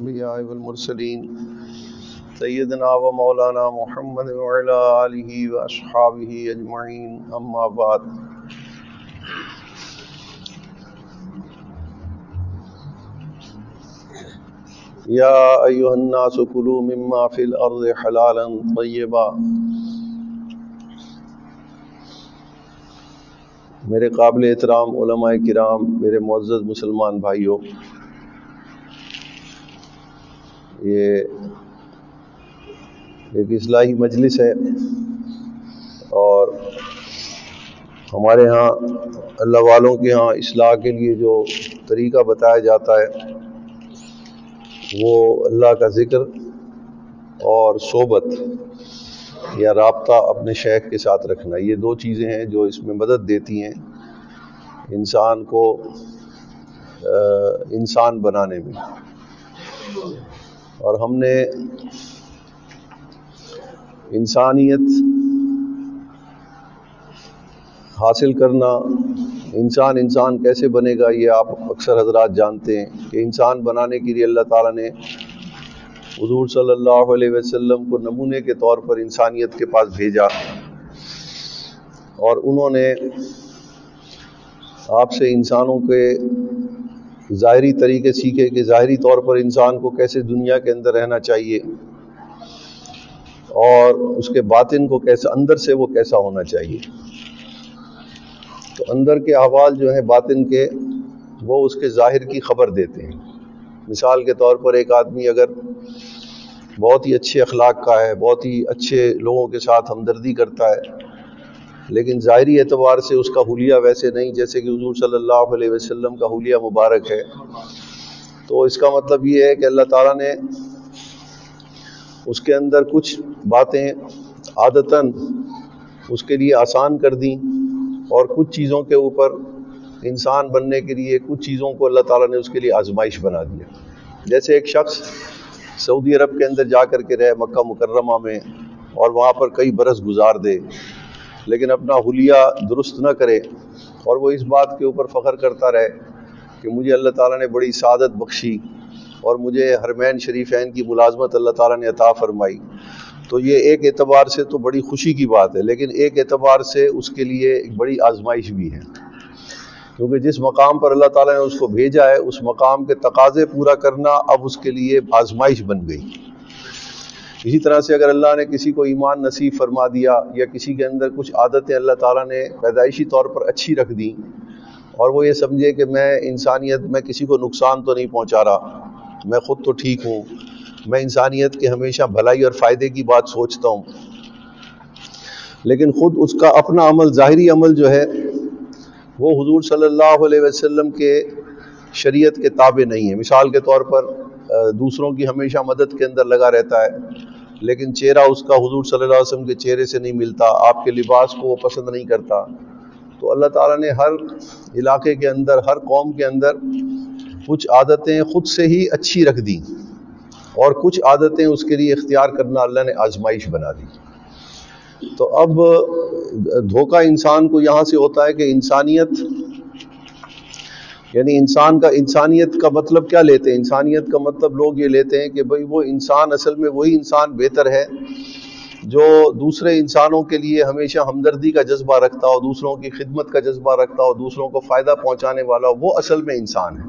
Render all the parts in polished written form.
الانبیاء والمرسلین سیدنا و مولانا محمد وعلی آلہ و اصحابہ اجمعین، اما بعد۔ یا ایھا الناس کلوا مما فی الارض حلالا طیبا۔ میرے قابل احترام علماء کرام، میرے معزز مسلمان بھائیوں، یہ ایک اصلاحی مجلس ہے اور ہمارے ہاں اللہ والوں کے ہاں اصلاح کے لیے جو طریقہ بتایا جاتا ہے وہ اللہ کا ذکر اور صحبت یا رابطہ اپنے شیخ کے ساتھ رکھنا، یہ دو چیزیں ہیں جو اس میں مدد دیتی ہیں انسان کو انسان بنانے میں۔ اور ہم نے انسانیت حاصل کرنا، انسان کیسے بنے گا، یہ آپ اکثر حضرات جانتے ہیں کہ انسان بنانے کے لیے اللہ تعالیٰ نے حضور صلی اللہ علیہ وسلم کو نمونے کے طور پر انسانیت کے پاس بھیجا، اور انہوں نے آپ سے انسانوں کے ظاہری طریقے سیکھے کہ ظاہری طور پر انسان کو کیسے دنیا کے اندر رہنا چاہیے اور اس کے باطن کو کیسے، اندر سے وہ کیسا ہونا چاہیے۔ تو اندر کے احوال جو ہیں باطن کے، وہ اس کے ظاہر کی خبر دیتے ہیں۔ مثال کے طور پر ایک آدمی اگر بہت ہی اچھے اخلاق کا ہے، بہت ہی اچھے لوگوں کے ساتھ ہمدردی کرتا ہے، لیکن ظاہری اعتبار سے اس کا حلیہ ویسے نہیں جیسے کہ حضور صلی اللہ علیہ وسلم کا حلیہ مبارک ہے، تو اس کا مطلب یہ ہے کہ اللہ تعالیٰ نے اس کے اندر کچھ باتیں عادتاً اس کے لیے آسان کر دیں، اور کچھ چیزوں کے اوپر انسان بننے کے لیے کچھ چیزوں کو اللہ تعالیٰ نے اس کے لیے آزمائش بنا دیا۔ جیسے ایک شخص سعودی عرب کے اندر جا کر کے رہے، مکہ مکرمہ میں، اور وہاں پر کئی برس گزار دے، لیکن اپنا حلیہ درست نہ کرے، اور وہ اس بات کے اوپر فخر کرتا رہے کہ مجھے اللہ تعالیٰ نے بڑی سعادت بخشی اور مجھے حرمین شریفین کی ملازمت اللہ تعالیٰ نے عطا فرمائی، تو یہ ایک اعتبار سے تو بڑی خوشی کی بات ہے، لیکن ایک اعتبار سے اس کے لیے ایک بڑی آزمائش بھی ہے، کیونکہ جس مقام پر اللہ تعالیٰ نے اس کو بھیجا ہے اس مقام کے تقاضے پورا کرنا اب اس کے لیے آزمائش بن گئی۔ اسی طرح سے اگر اللہ نے کسی کو ایمان نصیب فرما دیا یا کسی کے اندر کچھ عادتیں اللہ تعالیٰ نے پیدائشی طور پر اچھی رکھ دیں، اور وہ یہ سمجھے کہ میں انسانیت میں کسی کو نقصان تو نہیں پہنچا رہا، میں خود تو ٹھیک ہوں، میں انسانیت کے ہمیشہ بھلائی اور فائدے کی بات سوچتا ہوں، لیکن خود اس کا اپنا عمل، ظاہری عمل جو ہے وہ حضور صلی اللہ علیہ وسلم کے شریعت کے تابع نہیں ہے۔ مثال کے طور پر دوسروں کی ہمیشہ مدد کے اندر لگا رہتا ہے، لیکن چہرہ اس کا حضور صلی اللہ علیہ وسلم کے چہرے سے نہیں ملتا، آپ کے لباس کو وہ پسند نہیں کرتا، تو اللہ تعالیٰ نے ہر علاقے کے اندر، ہر قوم کے اندر کچھ عادتیں خود سے ہی اچھی رکھ دیں، اور کچھ عادتیں اس کے لیے اختیار کرنا اللہ نے آزمائش بنا دی۔ تو اب دھوکہ انسان کو یہاں سے ہوتا ہے کہ انسانیت، یعنی انسانیت کا مطلب کیا لیتے ہیں؟ انسانیت کا مطلب لوگ یہ لیتے ہیں کہ بھئی وہ انسان اصل میں وہی انسان بہتر ہے جو دوسرے انسانوں کے لیے ہمیشہ ہمدردی کا جذبہ رکھتا ہو، دوسروں کی خدمت کا جذبہ رکھتا ہو، دوسروں کو فائدہ پہنچانے والا ہو، وہ اصل میں انسان ہے۔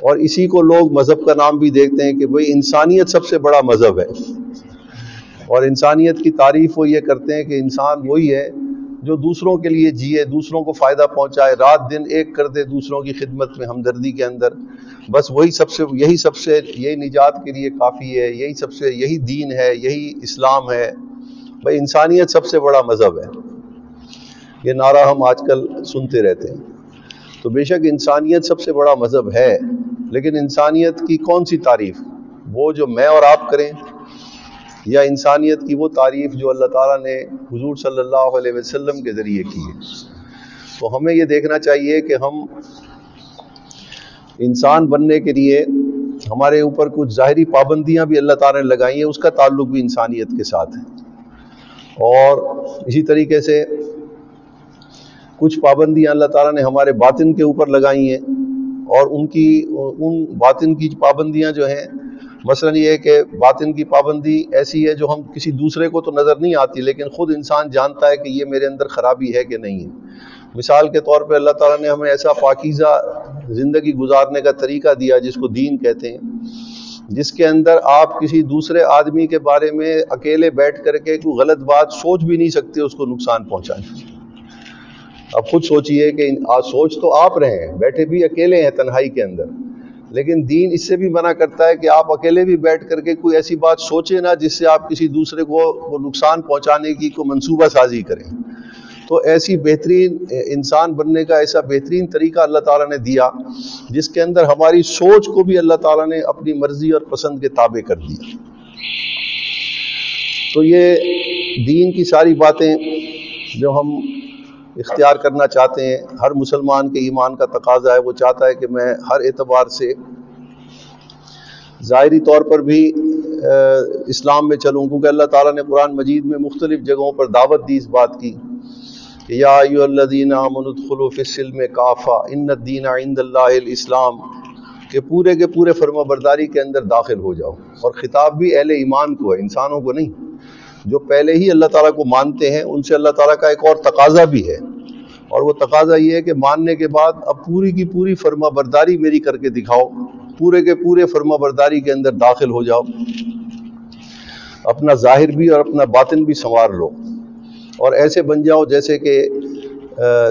اور اسی کو لوگ مذہب کا نام بھی دیکھتے ہیں کہ بھئی انسانیت سب سے بڑا مذہب ہے، اور انسانیت کی تعریف وہ یہ کرتے ہیں کہ انسان وہی ہے جو دوسروں کے لیے جیے، دوسروں کو فائدہ پہنچائے، رات دن ایک کر دے دوسروں کی خدمت میں، ہمدردی کے اندر، بس یہی نجات کے لیے کافی ہے، یہی دین ہے، یہی اسلام ہے، بھئی انسانیت سب سے بڑا مذہب ہے۔ یہ نعرہ ہم آج کل سنتے رہتے ہیں۔ تو بے شک انسانیت سب سے بڑا مذہب ہے، لیکن انسانیت کی کون سی تعریف؟ وہ جو میں اور آپ کریں، یا انسانیت کی وہ تعریف جو اللہ تعالیٰ نے حضور صلی اللہ علیہ وسلم کے ذریعے کی ہے؟ تو ہمیں یہ دیکھنا چاہیے کہ ہم انسان بننے کے لیے ہمارے اوپر کچھ ظاہری پابندیاں بھی اللہ تعالیٰ نے لگائی ہیں، اس کا تعلق بھی انسانیت کے ساتھ ہے، اور اسی طریقے سے کچھ پابندیاں اللہ تعالیٰ نے ہمارے باطن کے اوپر لگائی ہیں، اور ان باطن کی پابندیاں جو ہیں، مثلا یہ ہے کہ باطن کی پابندی ایسی ہے جو ہم کسی دوسرے کو تو نظر نہیں آتی، لیکن خود انسان جانتا ہے کہ یہ میرے اندر خرابی ہے کہ نہیں ہے۔ مثال کے طور پہ اللہ تعالیٰ نے ہمیں ایسا پاکیزہ زندگی گزارنے کا طریقہ دیا جس کو دین کہتے ہیں، جس کے اندر آپ کسی دوسرے آدمی کے بارے میں اکیلے بیٹھ کر کے کوئی غلط بات سوچ بھی نہیں سکتے اس کو نقصان پہنچائیں۔ اب خود سوچئے کہ سوچ تو آپ رہے ہیں، بیٹھے بھی اکیلے ہیں تنہائی کے اندر، لیکن دین اس سے بھی منع کرتا ہے کہ آپ اکیلے بھی بیٹھ کر کے کوئی ایسی بات سوچیں نہ جس سے آپ کسی دوسرے کو نقصان پہنچانے کی کوئی منصوبہ سازی کریں۔ تو ایسی بہترین انسان بننے کا ایسا بہترین طریقہ اللہ تعالیٰ نے دیا جس کے اندر ہماری سوچ کو بھی اللہ تعالیٰ نے اپنی مرضی اور پسند کے تابع کر دیا۔ تو یہ دین کی ساری باتیں جو ہم اختیار کرنا چاہتے ہیں، ہر مسلمان کے ایمان کا تقاضا ہے، وہ چاہتا ہے کہ میں ہر اعتبار سے ظاہری طور پر بھی اسلام میں چلوں، کیونکہ اللہ تعالیٰ نے قرآن مجید میں مختلف جگہوں پر دعوت دی اس بات کی کہ یا ایھا الذین آمنوا ادخلوا فی السلم کافہ ان الدین عند اللہ الاسلام، کہ پورے کے پورے فرما برداری کے اندر داخل ہو جاؤ۔ اور خطاب بھی اہل ایمان کو ہے، انسانوں کو نہیں۔ جو پہلے ہی اللہ تعالیٰ کو مانتے ہیں ان سے اللہ تعالیٰ کا ایک اور تقاضا بھی ہے، اور وہ تقاضا یہ ہے کہ ماننے کے بعد اب پوری کی پوری فرما برداری میری کر کے دکھاؤ، پورے کے پورے فرما برداری کے اندر داخل ہو جاؤ، اپنا ظاہر بھی اور اپنا باطن بھی سنوار لو، اور ایسے بن جاؤ جیسے کہ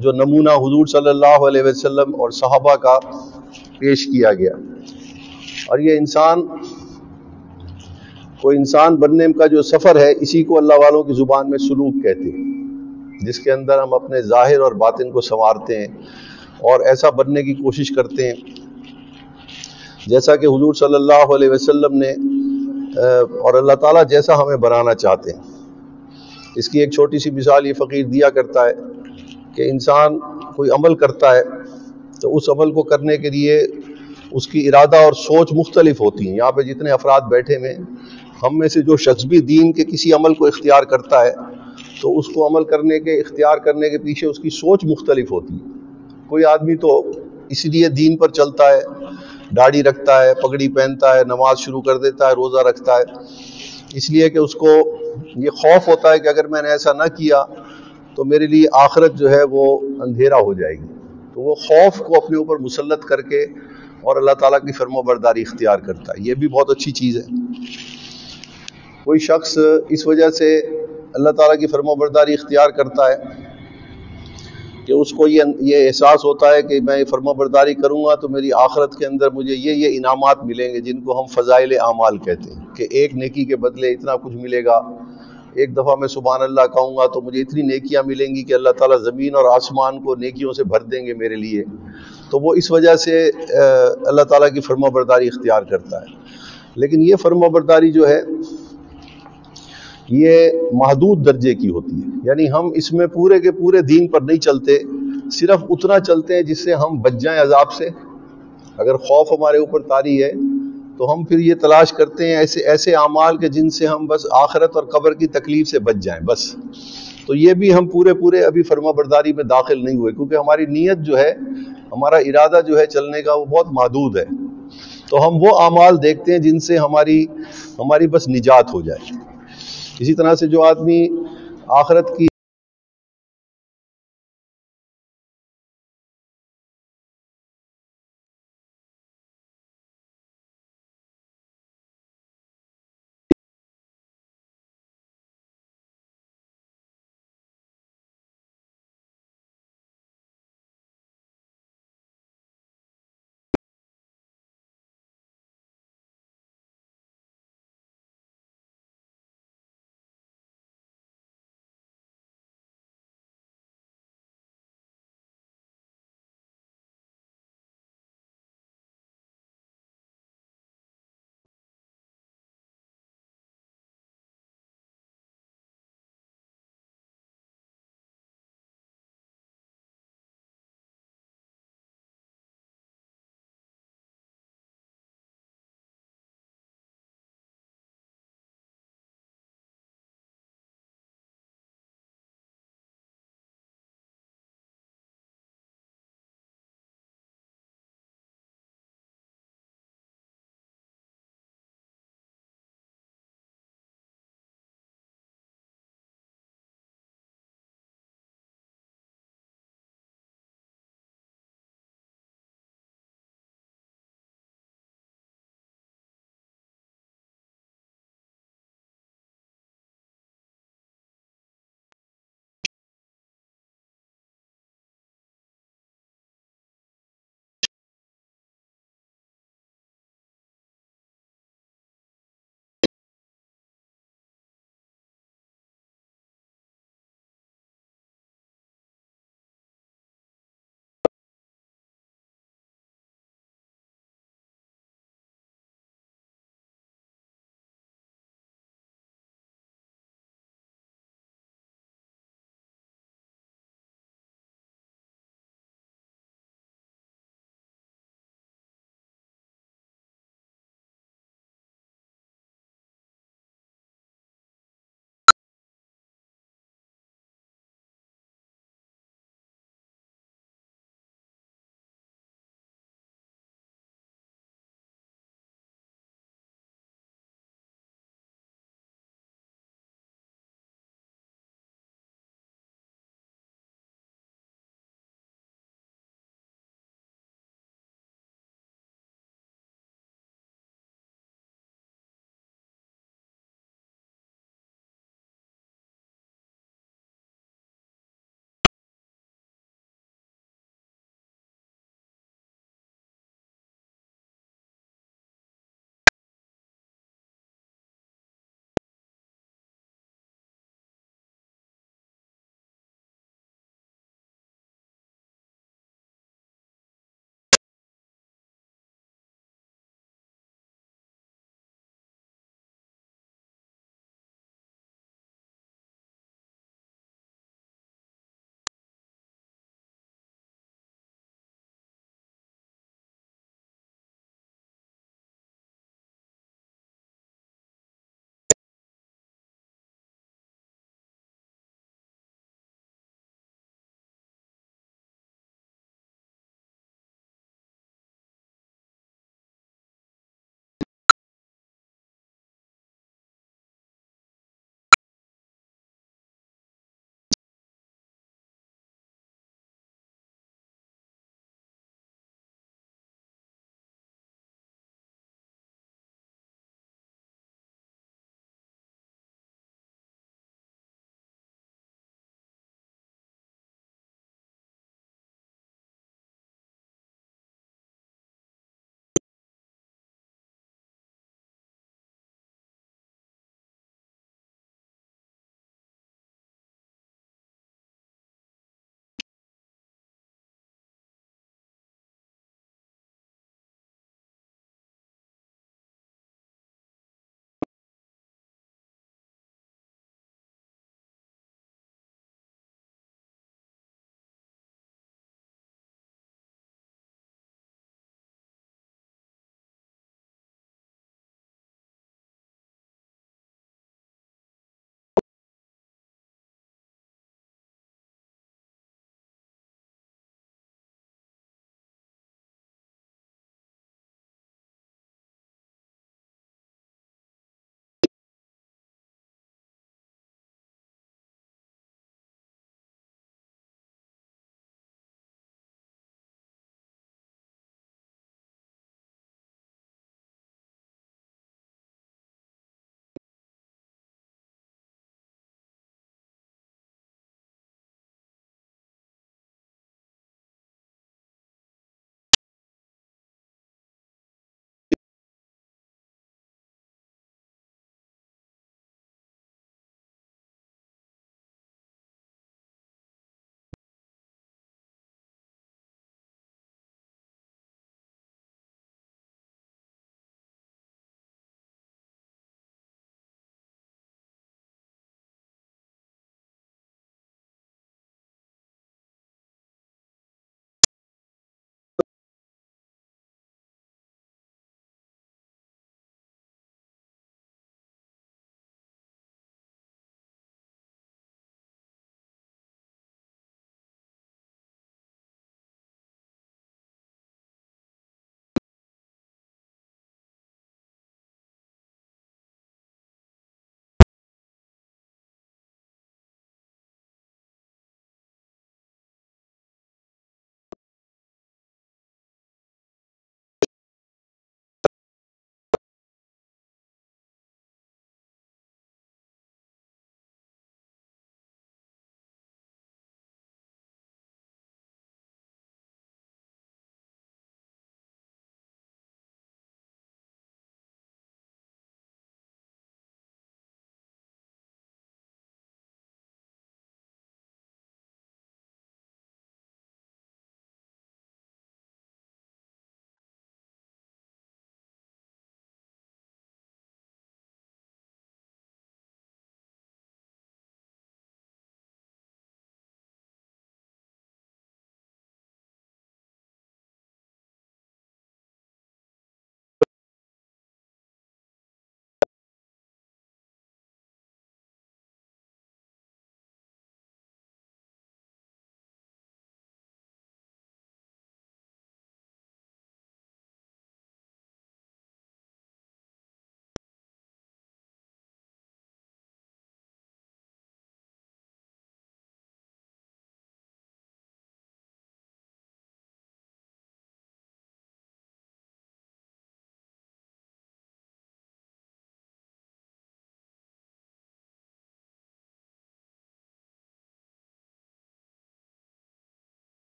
جو نمونہ حضور صلی اللہ علیہ وسلم اور صحابہ کا پیش کیا گیا۔ اور یہ کوئی انسان بننے کا جو سفر ہے، اسی کو اللہ والوں کی زبان میں سلوک کہتے ہیں، جس کے اندر ہم اپنے ظاہر اور باطن کو سنوارتے ہیں اور ایسا بننے کی کوشش کرتے ہیں جیسا کہ حضور صلی اللہ علیہ وسلم نے اور اللہ تعالیٰ جیسا ہمیں بنانا چاہتے ہیں۔ اس کی ایک چھوٹی سی مثال یہ فقیر دیا کرتا ہے کہ انسان کوئی عمل کرتا ہے تو اس عمل کو کرنے کے لیے اس کی ارادہ اور سوچ مختلف ہوتی ہیں۔ یہاں پہ جتنے افراد بیٹھے ہوئے ہیں، ہم میں سے جو شخص بھی دین کے کسی عمل کو اختیار کرتا ہے تو اس کو عمل کرنے کے اختیار کرنے کے پیچھے اس کی سوچ مختلف ہوتی ہے۔ کوئی آدمی تو اس لیے دین پر چلتا ہے، داڑھی رکھتا ہے، پگڑی پہنتا ہے، نماز شروع کر دیتا ہے، روزہ رکھتا ہے، اس لیے کہ اس کو یہ خوف ہوتا ہے کہ اگر میں نے ایسا نہ کیا تو میرے لیے آخرت جو ہے وہ اندھیرا ہو جائے گی۔ تو وہ خوف کو اپنے اوپر مسلط کر کے اور اللہ تعالیٰ کی فرما برداری اختیار کرتا ہے۔ یہ بھی بہت اچھی چیز ہے۔ کوئی شخص اس وجہ سے اللہ تعالیٰ کی فرما برداری اختیار کرتا ہے کہ اس کو یہ احساس ہوتا ہے کہ میں فرما برداری کروں گا تو میری آخرت کے اندر مجھے یہ انعامات ملیں گے، جن کو ہم فضائل اعمال کہتے ہیں، کہ ایک نیکی کے بدلے اتنا کچھ ملے گا۔ ایک دفعہ میں سبحان اللہ کہوں گا تو مجھے اتنی نیکیاں ملیں گی کہ اللہ تعالیٰ زمین اور آسمان کو نیکیوں سے بھر دیں گے میرے لیے۔ تو وہ اس وجہ سے اللہ تعالیٰ کی فرما برداری اختیار کرتا ہے۔ لیکن یہ فرما برداری جو ہے یہ محدود درجے کی ہوتی ہے، یعنی ہم اس میں پورے کے پورے دین پر نہیں چلتے، صرف اتنا چلتے ہیں جس سے ہم بچ جائیں عذاب سے۔ اگر خوف ہمارے اوپر طاری ہے تو ہم پھر یہ تلاش کرتے ہیں ایسے اعمال کے جن سے ہم بس آخرت اور قبر کی تکلیف سے بچ جائیں بس۔ تو یہ بھی ہم پورے ابھی فرما برداری میں داخل نہیں ہوئے، کیونکہ ہماری نیت جو ہے، ہمارا ارادہ جو ہے چلنے کا وہ بہت محدود ہے۔ تو ہم وہ اعمال دیکھتے ہیں جن سے ہماری بس نجات ہو جائے۔ اسی طرح سے جو آدمی آخرت کی